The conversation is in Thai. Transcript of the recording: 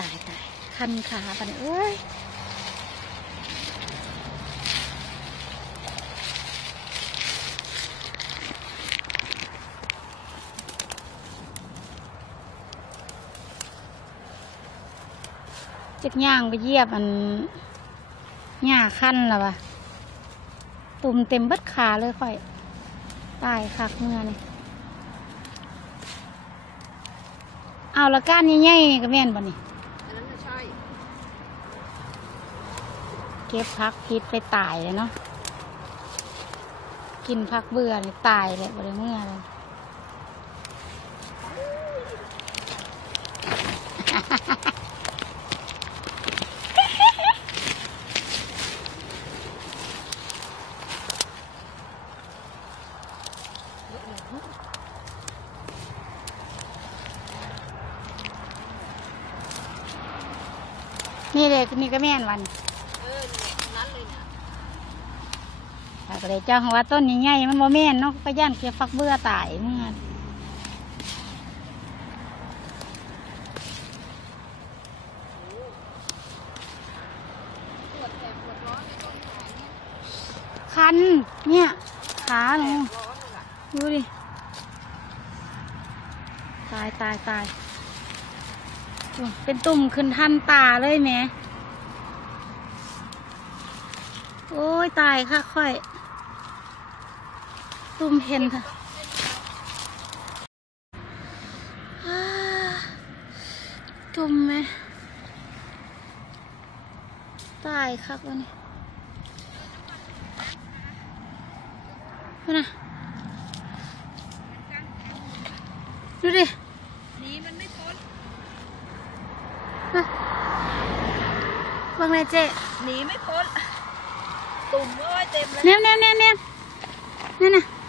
ตายตายคันขาปะเนี่ยเอ้ยจักย่างไปเยียบอันหญ้าคันแล้ววะตุ่มเต็มบัดขาเลยค่อยตายคักเมื่อนี่เอาละก้านใหญ่ๆก็แม่นบ่นี่อันนั้นไม่ใช่ เก็บพักพิษไปตายเลยเนาะ กินพักเบื่อเลยตายเลยบริเมื่อเลยนี่เลยนี่ก็แม่นวัน เออเนี่ยตรงนั้นเลยเนี่ย แต่ก็เลยเจ้าของว่าต้นใหญ่ๆมันโมแม่นเนาะก็ย่านเก็บฟักเบื่อตายเมื่อนคัน เนี่ย ขาหนูร้อนเลยล่ะดูดิ ตายตายตายเป็นตุ่มขึ้นทันตาเลยแหม่โอ้ย ตายค่ะ ค่อย ตุ่มเห็นค่ะอ้าตุ่มไหมตายคักวันนี้นะดูดิหนีมันไม่พ้นนะว่าไงเจ๊หนีไม่พ้นตุ่มเอ้ยเต็มเลยเนียมเนียมเนียมเนียมนั่นน่ะน่ะ